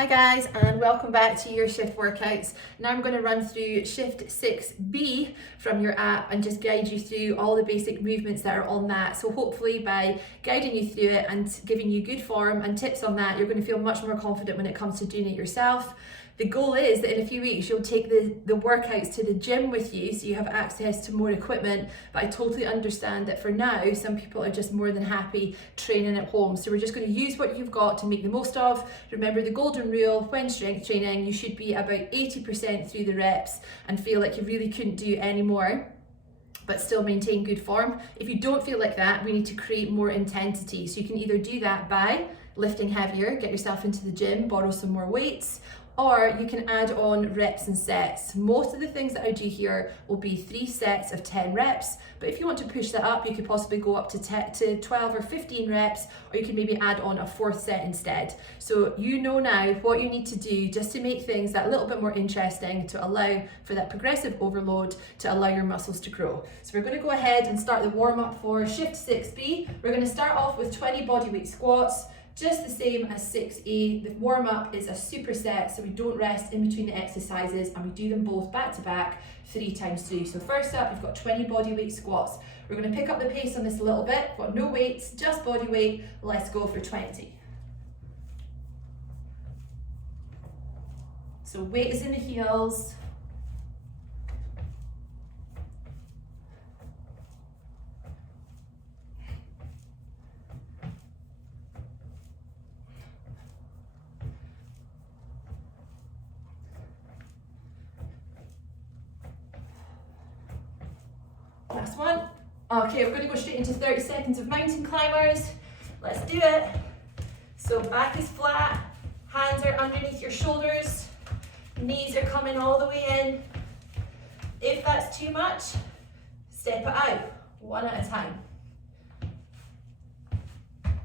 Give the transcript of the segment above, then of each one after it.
Hi guys, and welcome back to your shift workouts. Now I'm going to run through shift 6B from your app and just guide you through all the basic movements that are on that. So hopefully by guiding you through it and giving you good form and tips on that, you're going to feel much more confident when it comes to doing it yourself. The goal is that in a few weeks you'll take the workouts to the gym with you so you have access to more equipment, but I totally understand that for now some people are just more than happy training at home. So we're just going to use what you've got to make the most of. Remember the golden rule: when strength training you should be about 80% through the reps and feel like you really couldn't do any more but still maintain good form. If you don't feel like that, we need to create more intensity. So you can either do that by lifting heavier, get yourself into the gym, borrow some more weights, or you can add on reps and sets. Most of the things that I do here will be 3 sets of 10 reps, but if you want to push that up, you could possibly go up to 12 or 15 reps, or you can maybe add on a 4th set instead. So you know now what you need to do just to make things that little bit more interesting, to allow for that progressive overload, to allow your muscles to grow. So we're going to go ahead and start the warm up for shift 6B. We're going to start off with 20 bodyweight squats, just the same as 6A. The warm up is a superset, so we don't rest in between the exercises and we do them both back to back 3 times through. So first up, we've got 20 bodyweight squats. We're going to pick up the pace on this a little bit. We've got no weights, just body weight. Let's go for 20. So weight is in the heels. Last one. Okay, we're going to go straight into 30 seconds of mountain climbers. Let's do it. So back is flat, hands are underneath your shoulders, knees are coming all the way in. If that's too much, step it out, one at a time.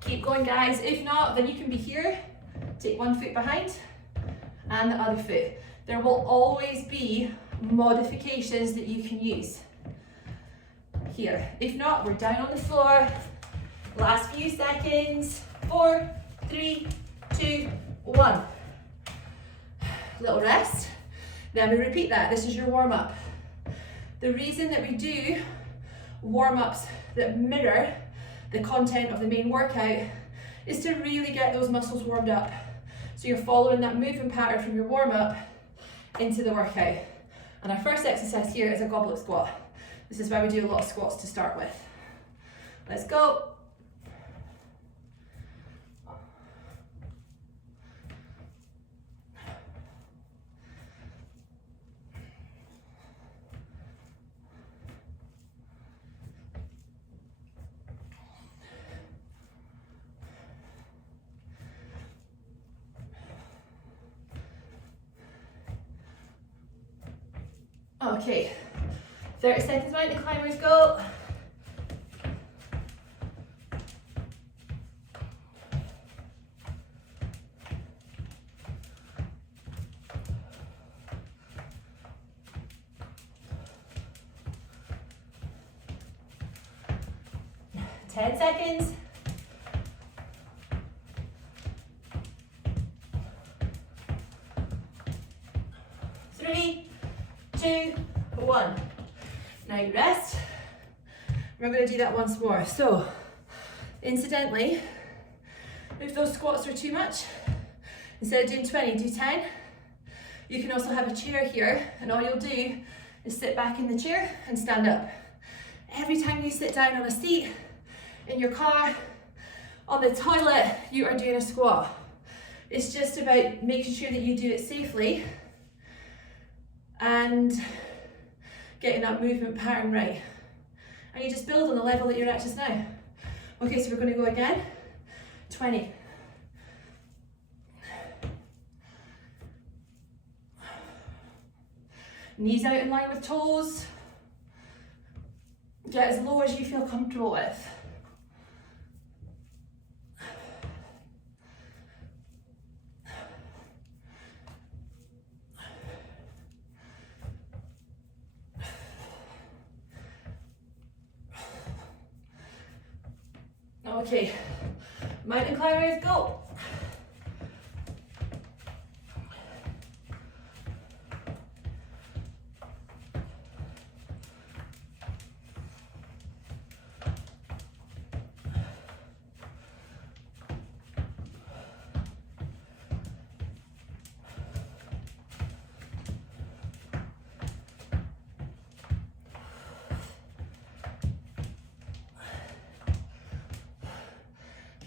Keep going, guys. If not, then you can be here, take one foot behind and the other foot. There will always be modifications that you can use here. If not, we're down on the floor. Last few seconds. 4, 3, 2, 1. Little rest. Then we repeat that. This is your warm-up. The reason that we do warm-ups that mirror the content of the main workout is to really get those muscles warmed up. So you're following that movement pattern from your warm-up into the workout. And our first exercise here is a goblet squat. This is why we do a lot of squats to start with. Let's go. Okay, 30 seconds mountain climbers, go. Ten seconds. 3, 2, 1. Now you rest. We're going to do that once more. So, incidentally, if those squats are too much, instead of doing 20, do 10. You can also have a chair here, and all you'll do is sit back in the chair and stand up. Every time you sit down on a seat, in your car, on the toilet, you are doing a squat. It's just about making sure that you do it safely and getting that movement pattern right. And you just build on the level that you're at just now. Okay, so we're going to go again. 20. Knees out in line with toes. Get as low as you feel comfortable with. Okay, mountain climbers, go.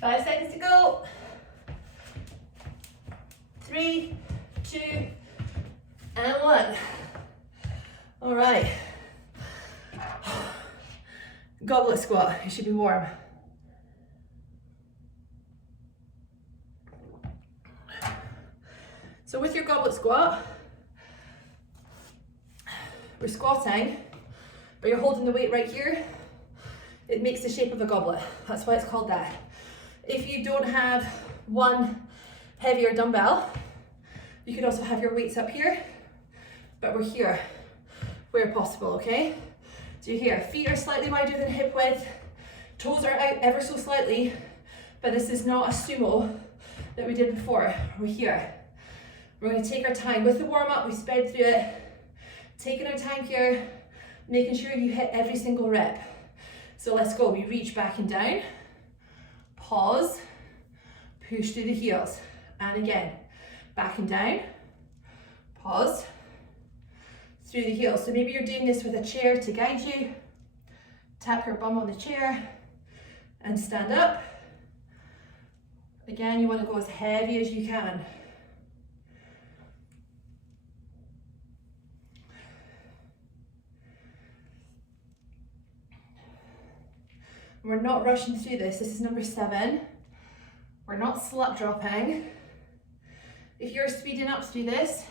5 seconds to go. 3, 2, and 1. All right. Goblet squat, you should be warm. So with your goblet squat, we're squatting, but you're holding the weight right here. It makes the shape of a goblet. That's why it's called that. If you don't have one heavier dumbbell, you could also have your weights up here, but we're here where possible, okay? So you're here, feet are slightly wider than hip width, toes are out ever so slightly, but this is not a sumo that we did before. We're here. We're going to take our time. With the warm-up, we sped through it, taking our time here, making sure you hit every single rep. So let's go. We reach back and down, pause, push through the heels, and again, back and down, pause, through the heels. So maybe you're doing this with a chair to guide you. Tap your bum on the chair and stand up. Again, you want to go as heavy as you can. We're not rushing through this. This is number 7. We're not slut dropping. If you're speeding up through this,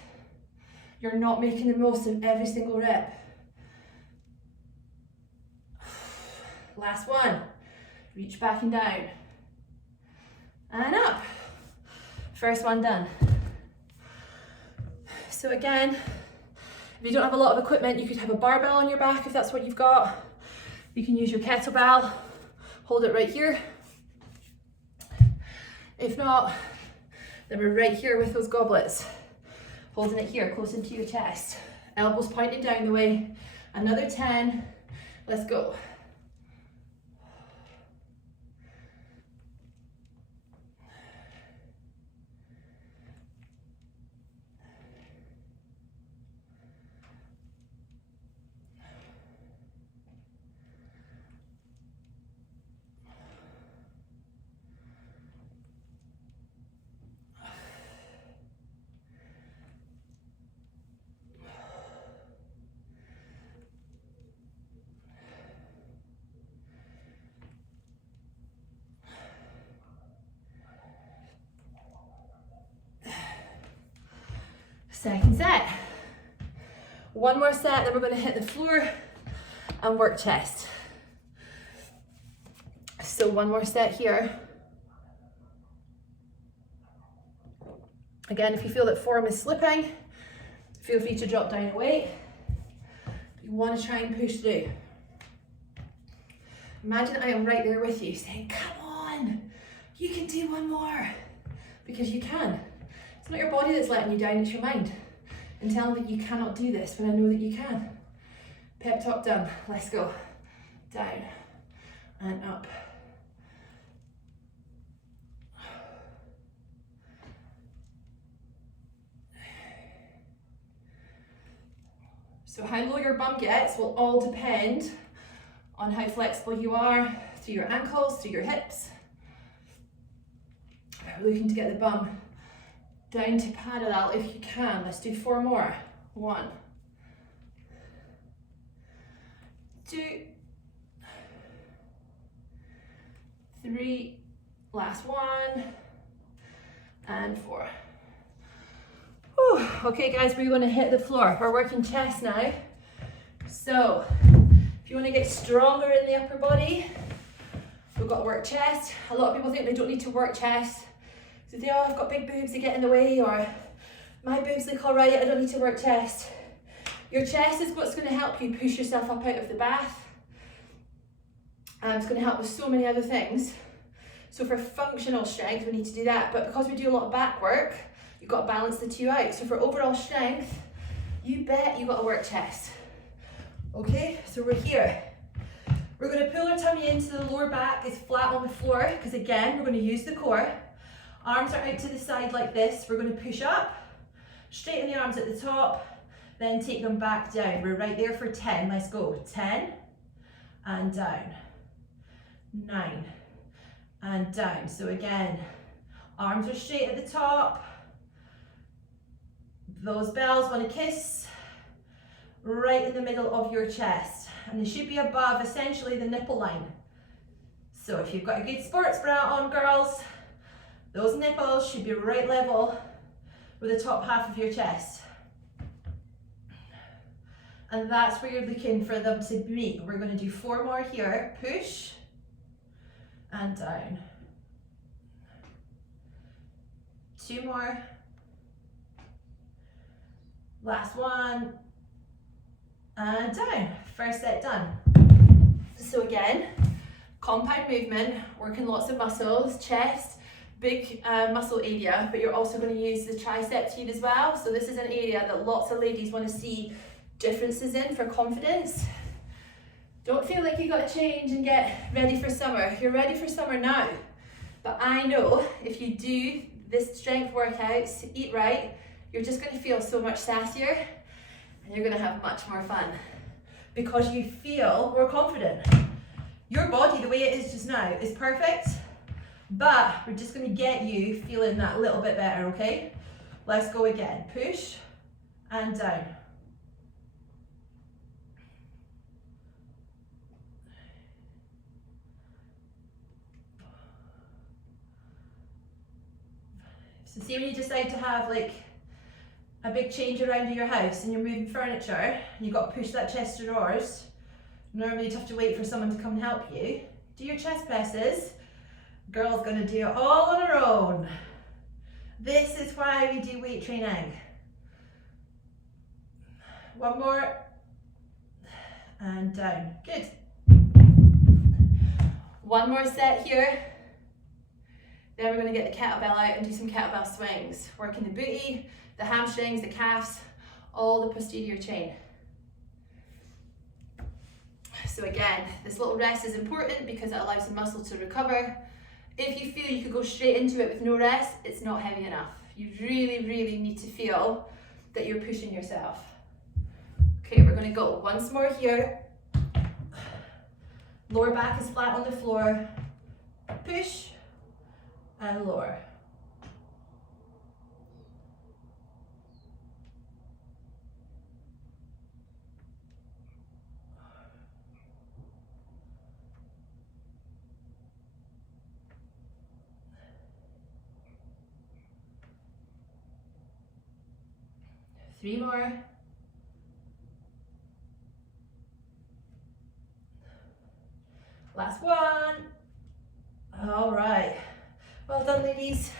you're not making the most of every single rep. Last one. Reach back and down. And up. First one done. So again, if you don't have a lot of equipment, you could have a barbell on your back if that's what you've got. You can use your kettlebell. Hold it right here. If not, then we're right here with those goblets. Holding it here, close into your chest. Elbows pointing down the way. Another 10. Let's go. Second set. One more set, then we're going to hit the floor and work chest. So one more set here. Again, if you feel that form is slipping, feel free to drop down a weight. You want to try and push through. Imagine I am right there with you saying, come on, you can do one more, because you can. It's not your body that's letting you down, it's your mind. And telling that you cannot do this when I know that you can. Pep talk done. Let's go. Down and up. So how low your bum gets will all depend on how flexible you are through your ankles, through your hips. We're looking to get the bum down to parallel if you can. Let's do 4 more. 1, 2, 3, last one, and 4. Whew. Okay guys, we're going to hit the floor. We're working chest now. So if you want to get stronger in the upper body, we've got to work chest. A lot of people think they don't need to work chest. So they, oh, I've got big boobs, they get in the way, or my boobs look all right, I don't need to work chest. Your chest is what's going to help you push yourself up out of the bath. And it's going to help with so many other things. So for functional strength, we need to do that. But because we do a lot of back work, you've got to balance the two out. So for overall strength, you bet you've got to work chest. Okay, so we're here. We're going to pull our tummy into the lower back, it's flat on the floor, because again, we're going to use the core. Arms are out to the side like this. We're going to push up, straighten the arms at the top, then take them back down. We're right there for 10. Let's go. 10 and down. 9 and down. So again, arms are straight at the top. Those bells want to kiss right in the middle of your chest, and they should be above essentially the nipple line. So if you've got a good sports bra on, girls, those nipples should be right level with the top half of your chest. And that's where you're looking for them to meet. We're going to do 4 more here. Push and down. 2 more. Last one. And down. First set done. So again, compound movement, working lots of muscles, chest, big muscle area, but you're also going to use the triceps here as well. So this is an area that lots of ladies want to see differences in for confidence. Don't feel like you got to change and get ready for summer. You're ready for summer now. But I know if you do this strength workouts, eat right, you're just going to feel so much sassier and you're going to have much more fun because you feel more confident. Your body, the way it is just now, is perfect, but we're just going to get you feeling that little bit better, okay? Let's go again. Push and down. So see when you decide to have like a big change around in your house and you're moving furniture and you've got to push that chest of drawers, normally you'd have to wait for someone to come and help you. Do your chest presses. Girl's gonna do it all on her own. This is why we do weight training. 1 more and down. Good. 1 more set here. Then we're going to get the kettlebell out and do some kettlebell swings, working the booty, the hamstrings, the calves, all the posterior chain. So again, this little rest is important because it allows the muscle to recover. If you feel you could go straight into it with no rest, it's not heavy enough. You really, really need to feel that you're pushing yourself. Okay, we're going to go once more here. Lower back is flat on the floor. Push and lower. Three more. Last one. All right. Well done, ladies.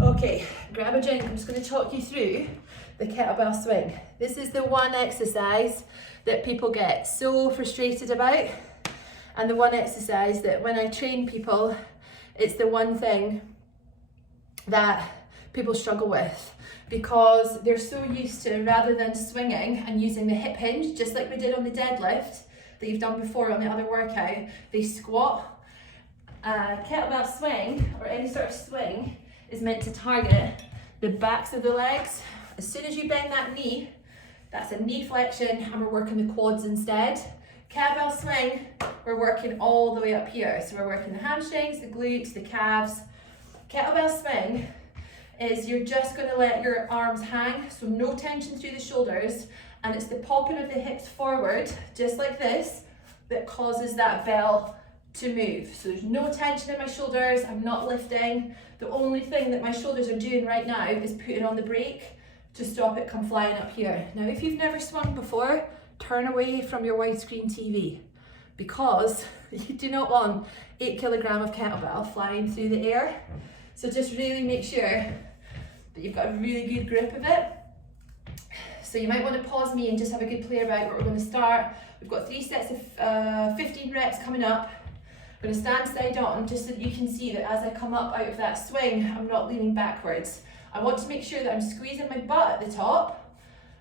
Okay, grab a drink. I'm just going to talk you through the kettlebell swing. This is the one exercise that people get so frustrated about, and the one exercise that when I train people, it's the one thing that people struggle with, because they're so used to, rather than swinging and using the hip hinge, just like we did on the deadlift that you've done before on the other workout, they squat. Kettlebell swing, or any sort of swing, is meant to target the backs of the legs. As soon as you bend that knee, that's a knee flexion, and we're working the quads instead. Kettlebell swing, we're working all the way up here. So we're working the hamstrings, the glutes, the calves. Kettlebell swing is you're just going to let your arms hang, so no tension through the shoulders, and it's the popping of the hips forward, just like this, that causes that bell to move. So there's no tension in my shoulders, I'm not lifting. The only thing that my shoulders are doing right now is putting on the brake to stop it come flying up here. Now, if you've never swung before, turn away from your widescreen TV, because you do not want 8 kilogram of kettlebell flying through the air. So just really make sure that you've got a really good grip of it. So you might want to pause me and just have a good play about where we're going to start. We've got 3 sets of 15 reps coming up. I'm going to stand side on just so that you can see that as I come up out of that swing, I'm not leaning backwards. I want to make sure that I'm squeezing my butt at the top,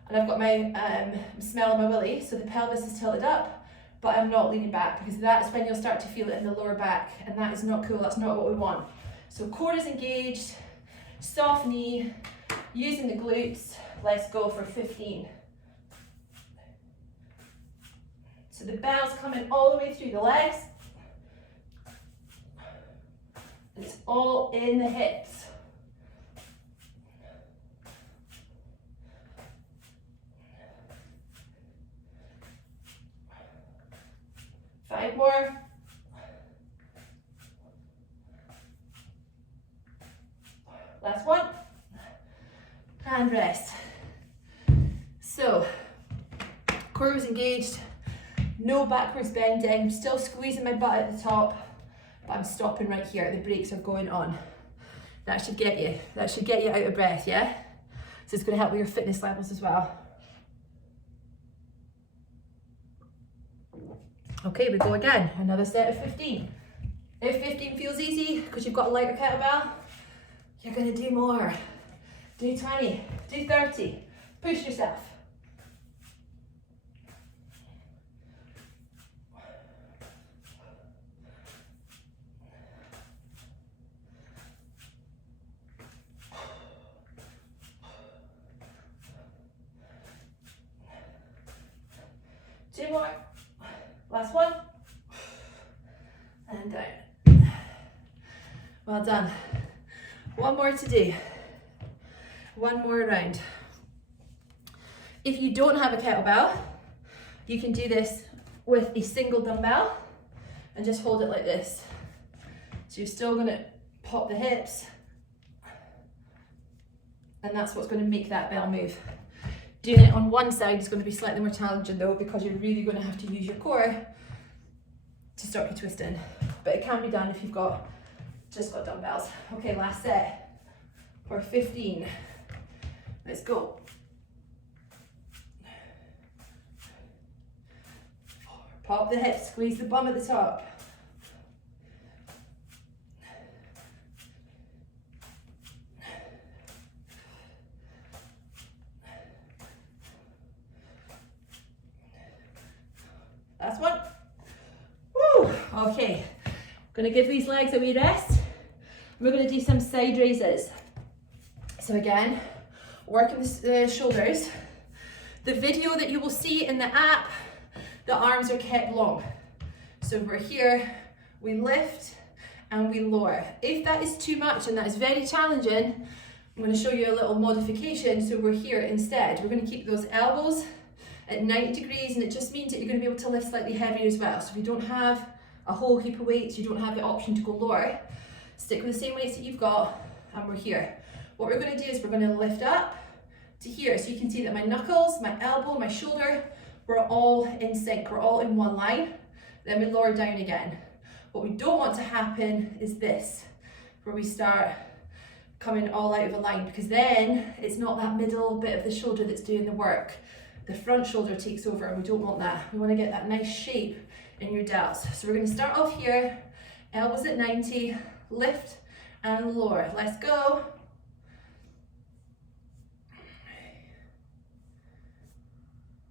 and I've got my smell on my willy, so the pelvis is tilted up, but I'm not leaning back, because that's when you'll start to feel it in the lower back, and that is not cool. That's not what we want. So core is engaged, soft knee, using the glutes. Let's go for 15. So the bell's coming all the way through the legs. It's all in the hips. Five more. Last one. And rest. So, core was engaged, no backwards bending, still squeezing my butt at the top, but I'm stopping right here. The brakes are going on. That should get you out of breath, yeah? So it's going to help with your fitness levels as well. Okay, we go again. Another set of 15. If 15 feels easy because you've got a lighter kettlebell, you're going to do more. Do 20, do 30. Push yourself. Two more. Last one. And down. Well done. One more to do. One more round. If you don't have a kettlebell, you can do this with a single dumbbell and just hold it like this. So you're still going to pop the hips, and that's what's going to make that bell move. Doing it on one side is going to be slightly more challenging though, because you're really going to have to use your core to stop you twisting. But it can be done if you've just got dumbbells. Okay, last set for 15. Let's go. 4. Pop the hips, squeeze the bum at the top. 1. Woo! Okay, I'm gonna give these legs a wee rest. We're gonna do some side raises. So again, working the shoulders. The video that you will see in the app, the arms are kept long. So we're here, we lift and we lower. If that is too much and that is very challenging, I'm going to show you a little modification. So we're here instead. We're going to keep those elbows at 90 degrees, and it just means that you're going to be able to lift slightly heavier as well. So if you don't have a whole heap of weights, you don't have the option to go lower, stick with the same weights that you've got, and we're here. What we're going to do is we're going to lift up to here. So you can see that my knuckles, my elbow, my shoulder, we're all in sync, we're all in one line. Then we lower down again. What we don't want to happen is this, where we start coming all out of a line, because then it's not that middle bit of the shoulder that's doing the work. The front shoulder takes over, and we don't want that. We want to get that nice shape in your delts. So we're going to start off here, elbows at 90, lift and lower. Let's go.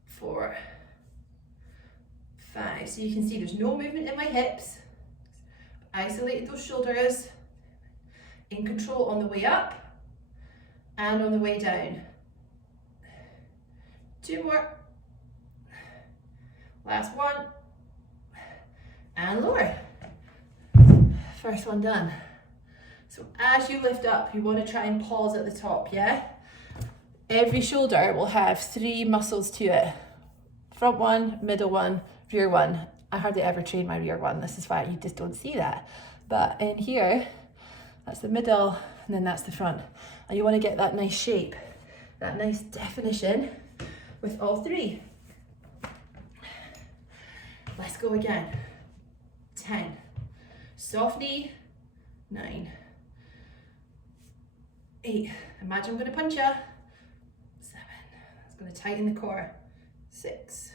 4, 5. So you can see there's no movement in my hips. Isolated those shoulders, in control on the way up and on the way down. 2 more. Last one. And lower. First one done. So as you lift up, you want to try and pause at the top, yeah? Every shoulder will have 3 muscles to it. Front one, middle one, rear one. I hardly ever train my rear one. This is why you just don't see that. But in here, that's the middle, and then that's the front. And you want to get that nice shape, that nice definition with all 3. Let's go again. 10. Soft knee. 9. 8. Imagine I'm going to punch you. 7. It's going to tighten the core. 6.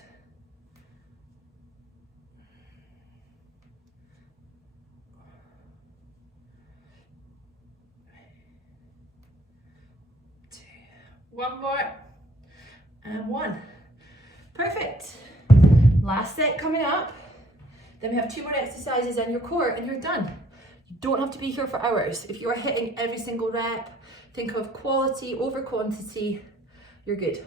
2. 1 more. And 1. Perfect. Last set coming up. Then we have 2 more exercises on your core and you're done. You don't have to be here for hours. If you are hitting every single rep, think of quality over quantity, you're good.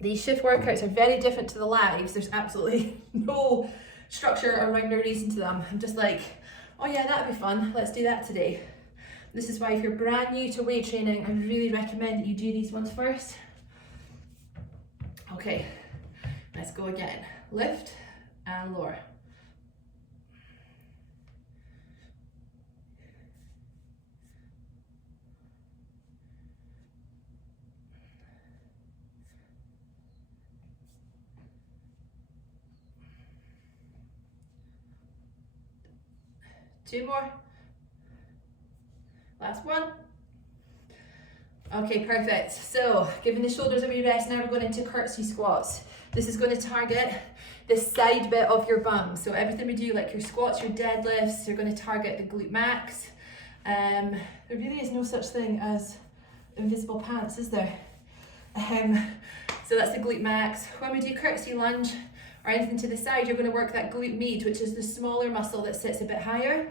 These shift workouts are very different to the lives. There's absolutely no structure or rhyme or reason to them. I'm just like, oh yeah, that'd be fun, let's do that today. This is why if you're brand new to weight training, I really recommend that you do these ones first. Okay, let's go again. Lift and lower. Two more. Last one. Okay, perfect. So, giving the shoulders a wee rest, now we're going into curtsy squats. This is going to target the side bit of your bum. So everything we do, like your squats, your deadlifts, you're going to target the glute max. There really is no such thing as invisible pants, is there? So that's the glute max. When we do curtsy lunge or anything to the side, you're going to work that glute med, which is the smaller muscle that sits a bit higher.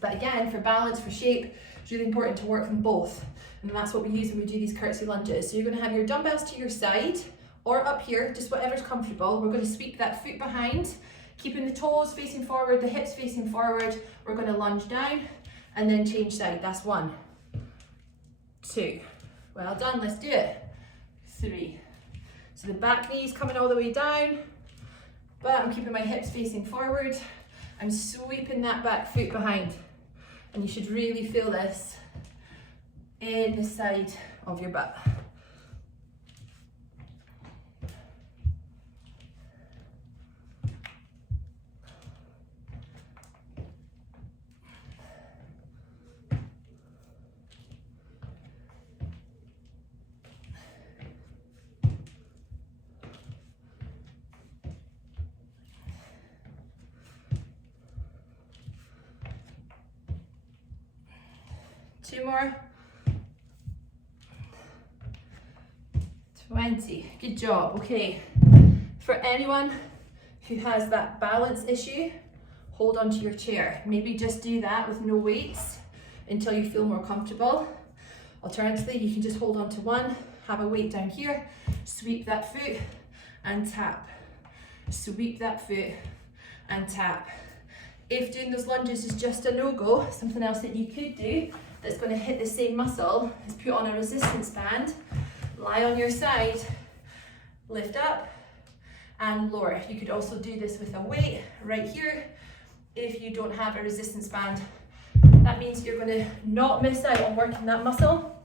But again, for balance, for shape, it's really important to work them both. And that's what we use when we do these curtsy lunges. So you're going to have your dumbbells to your side or up here, just whatever's comfortable. We're going to sweep that foot behind, keeping the toes facing forward, the hips facing forward. We're going to lunge down and then change side. That's 1, 2. Well done, let's do it. 3. So the back knee's coming all the way down, but I'm keeping my hips facing forward. I'm sweeping that back foot behind. And you should really feel this in the side of your butt. Two more. 20. Good job. Okay. For anyone who has that balance issue, hold on to your chair. Maybe just do that with no weights until you feel more comfortable. Alternatively, you can just hold on to one, have a weight down here, sweep that foot and tap. Sweep that foot and tap. If doing those lunges is just a no-go, something else that you could do that's going to hit the same muscle is put on a resistance band, lie on your side, lift up and lower. You could also do this with a weight right here if you don't have a resistance band. That means you're going to not miss out on working that muscle,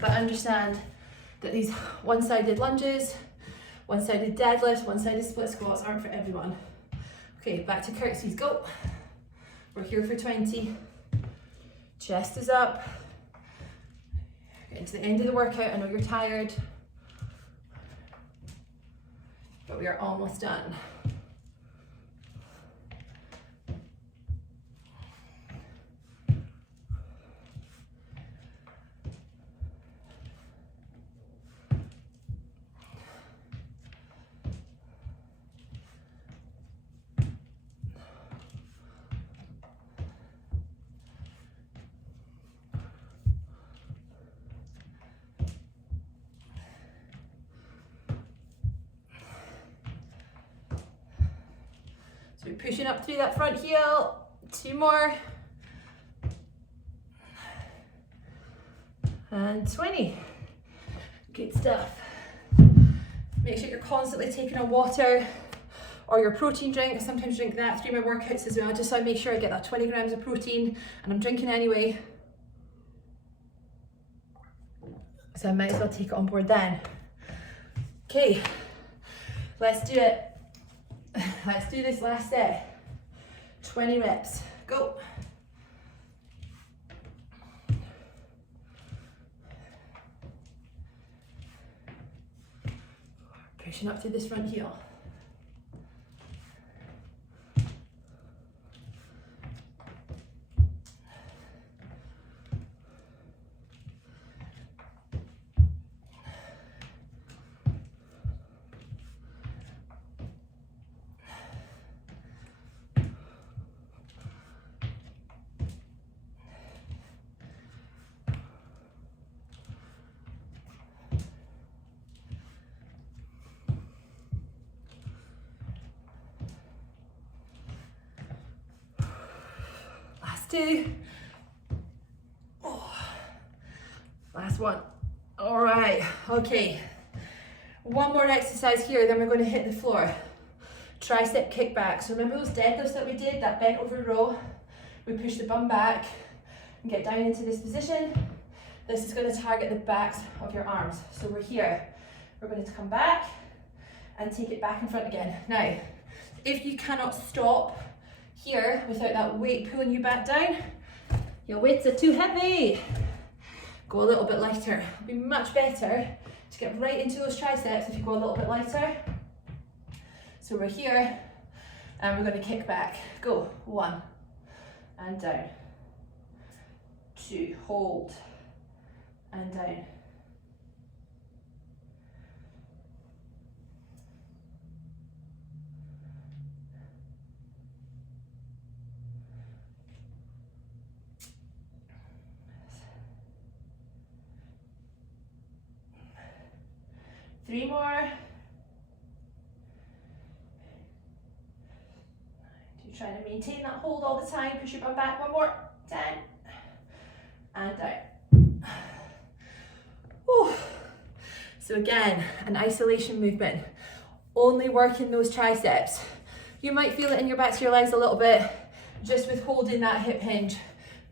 but understand that these one-sided lunges, one-sided deadlifts, one-sided split squats aren't for everyone. Okay, back to curtsies, go. We're here for 20. Chest is up. Getting to the end of the workout, I know you're tired, but we are almost done. So we're pushing up through that front heel. 2 more. And 20. Good stuff. Make sure you're constantly taking a water or your protein drink. I sometimes drink that through my workouts as well, just so I make sure I get that 20 grams of protein, and I'm drinking anyway. So I might as well take it on board then. Okay, let's do it. Let's do this last set. 20 reps, go. Pushing up through this front heel. 2. Oh. Last one. All right, okay. One more exercise here, then we're going to hit the floor. Tricep kickback. So remember those deadlifts that we did, that bent over row? We push the bum back and get down into this position. This is going to target the backs of your arms. So we're here. We're going to come back and take it back in front again. Now, if you cannot stop here without that weight pulling you back down, your weights are too heavy. Go a little bit lighter. It'll be much better to get right into those triceps if you go a little bit lighter. So we're here and we're going to kick back. Go. 1 and down. 2, hold and down. 3 more. You're trying to maintain that hold all the time. Push your bum back. 1 more. 10 and down. Whew. So again, an isolation movement. Only working those triceps. You might feel it in your backs of your legs a little bit just with holding that hip hinge,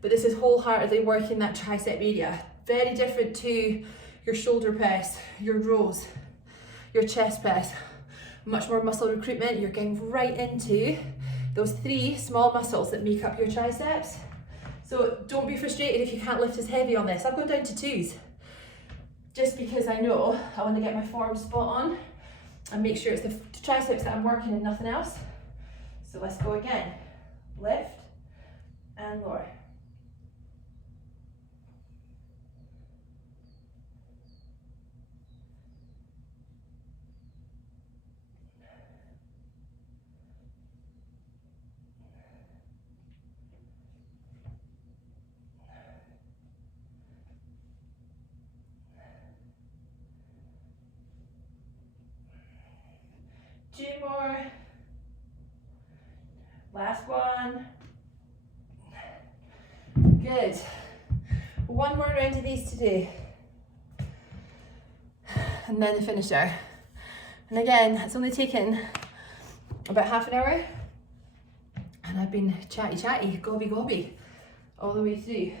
but this is wholeheartedly working that tricep area. Very different to your shoulder press, your rows, your chest press. Much more muscle recruitment. You're getting right into those 3 small muscles that make up your triceps. So don't be frustrated if you can't lift as heavy on this. I've gone down to 2s just because I know I want to get my form spot on and make sure it's the triceps that I'm working and nothing else. So let's go again. Lift and lower. Two more. Last one. Good. One more round of these to do. And then the finisher. And again, it's only taken about half an hour. And I've been chatty, gobby, all the way through.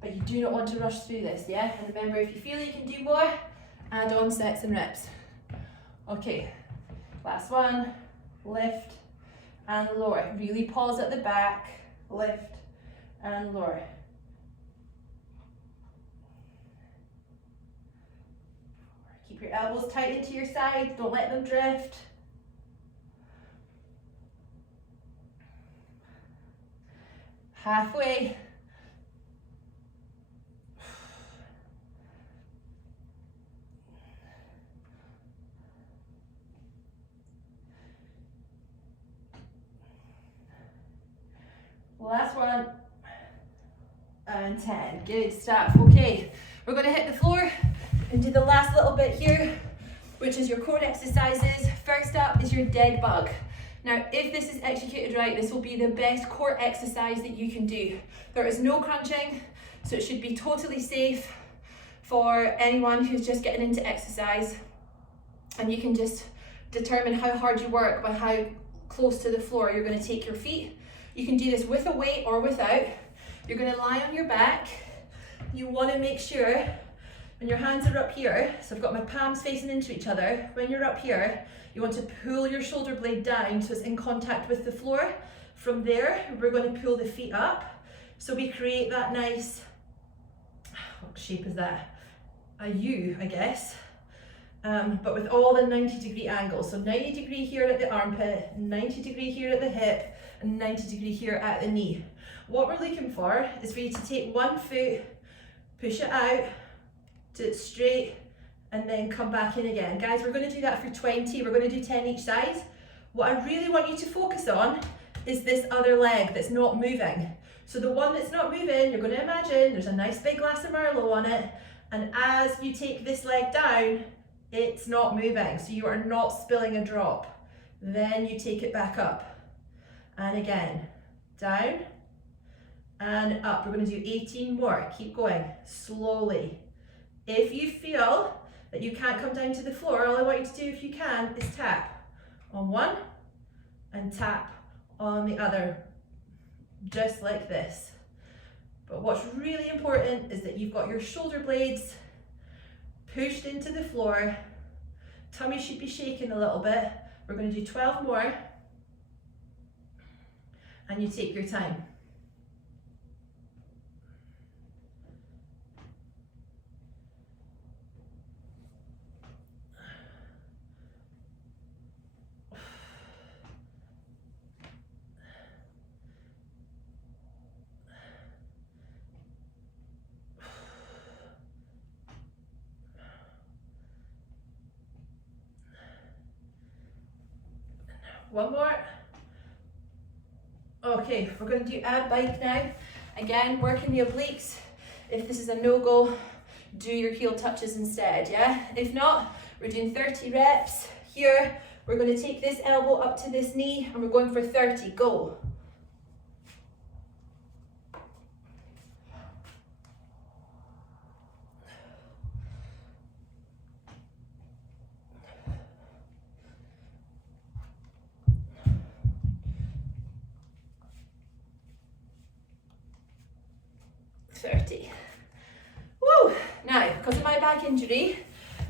But you do not want to rush through this, yeah? And remember, if you feel you can do more, add on sets and reps. Okay. Last one, lift and lower. Really pause at the back, lift and lower. Keep your elbows tight into your sides, don't let them drift. Halfway. Last one, and 10. Good stuff. Okay, we're going to hit the floor and do the last little bit here, which is your core exercises. First up is your dead bug. Now, if this is executed right, this will be the best core exercise that you can do. There is no crunching, so it should be totally safe for anyone who's just getting into exercise. And you can just determine how hard you work by how close to the floor you're going to take your feet. You can do this with a weight or without. You're going to lie on your back. You want to make sure when your hands are up here, so I've got my palms facing into each other, when you're up here, you want to pull your shoulder blade down so it's in contact with the floor. From there, we're going to pull the feet up. So we create that nice, what shape is that? A U, I guess. But with all the 90-degree angles. So 90-degree here at the armpit, 90-degree here at the hip, and 90-degree here at the knee. What we're looking for is for you to take one foot, push it out, to it straight, and then come back in again. Guys, we're going to do that for 20. We're going to do 10 each side. What I really want you to focus on is this other leg that's not moving. So the one that's not moving, you're going to imagine there's a nice big glass of Merlot on it, and as you take this leg down, it's not moving, so you are not spilling a drop. Then you take it back up, and again, down, and up. We're going to do 18 more. Keep going, slowly. If you feel that you can't come down to the floor, all I want you to do, if you can, is tap on one and tap on the other, just like this. But what's really important is that you've got your shoulder blades pushed into the floor. Tummy should be shaking a little bit. We're going to do 12 more, and you take your time. One more. Okay, we're going to do ab bike now. Again, working the obliques. If this is a no-go, do your heel touches instead, yeah? If not, we're doing 30 reps. Here, we're going to take this elbow up to this knee, and we're going for 30. Go. Woo! Now, because of my back injury,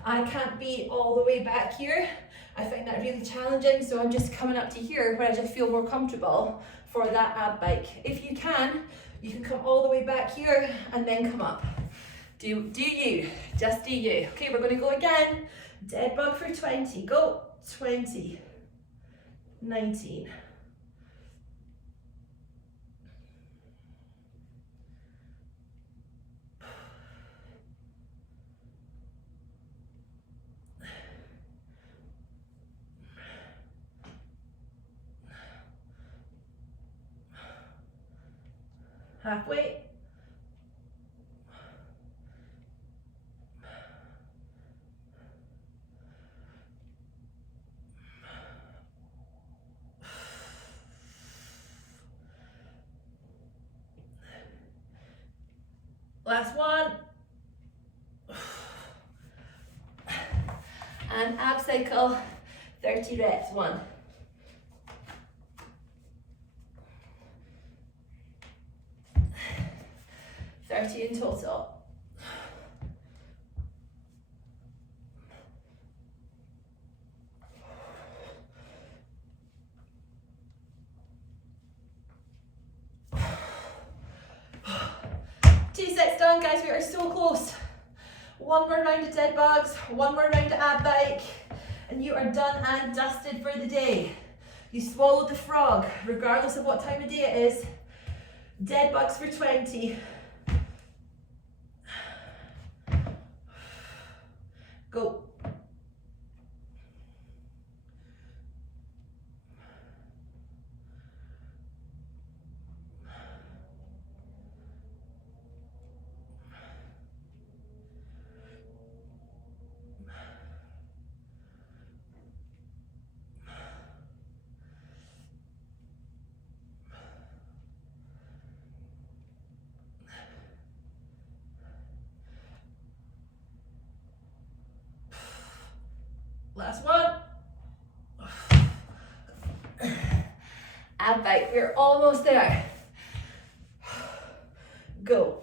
I can't be all the way back here. I find that really challenging, so I'm just coming up to here where I just feel more comfortable for that ab bike. If you can come all the way back here and then come up. Do you, just do you. Okay, we're gonna go again. Dead bug for 20, go. 20, 19. Halfway. Last one. And ab cycle, 30 reps, 1. In total. Two sets done, guys. We are so close. One more round of dead bugs, one more round of ab bike, and you are done and dusted for the day. You swallowed the frog, regardless of what time of day it is. Dead bugs for 20. Go. Last one. Ab bike, we're almost there. Go.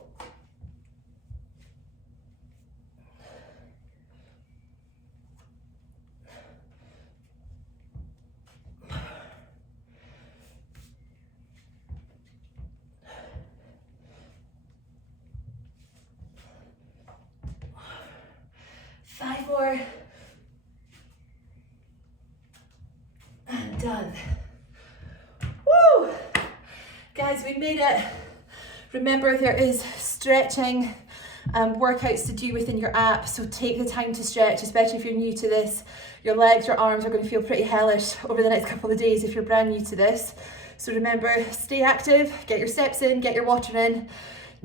Five more. And done. Woo! Guys, we made it. Remember, there is stretching workouts to do within your app, so take the time to stretch, especially if you're new to this. Your legs, your arms are going to feel pretty hellish over the next couple of days if you're brand new to this. So remember, stay active, get your steps in, get your water in,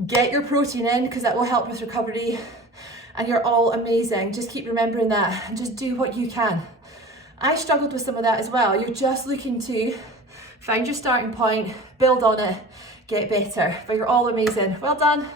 get your protein in, because that will help with recovery. And you're all amazing. Just keep remembering that and just do what you can. I struggled with some of that as well. You're just looking to find your starting point, build on it, get better. But you're all amazing. Well done.